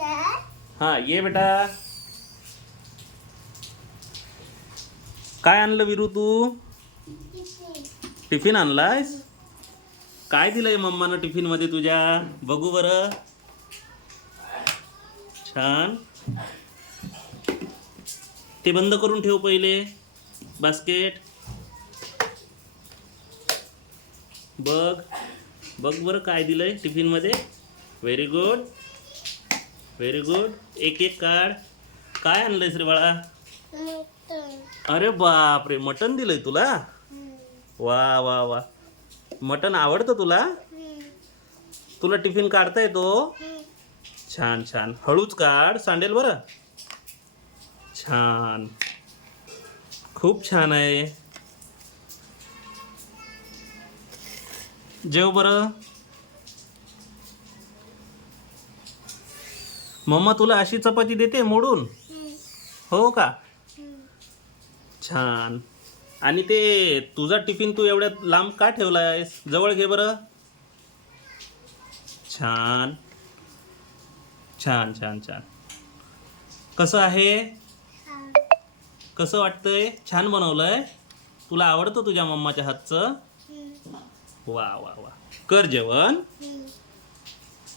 हा ये बेटा. काय आणलं विरू तू? टिफिन. आणलायस? काय दिलंय मम्मानं टिफिनमध्ये तुझ्या? बघू बरं. छान. ते बंद करून ठेव पहिले. बास्केट. बघ. बघ बरं काय दिलंय टिफिनमध्ये व्हेरी गुड व्हेरी गुड एक एक काढ काय आणलंयस रे बाळा? अरे बाप रे मटन दिलंय तुला? वा वा वा. मटन आवडतं तुला? तुला टिफिन काढता येतो? छान छान. हळूच काढ सांडेल बरं? छान. खूप छान आहे. जेव बरं. मम्मा तुला अशी चपाती देते मोडून? हो का? छान. आणि ते तुझा टिफिन तू एवढ्या लांब का ठेवलायस जवळ घे बरं. छान. छान छान छान. कसं आहे? कसं वाटतंय? छान बनवलंय? तुला आवडतं तुझ्या मम्माच्या हातचं? वा वा वा. कर जेवण.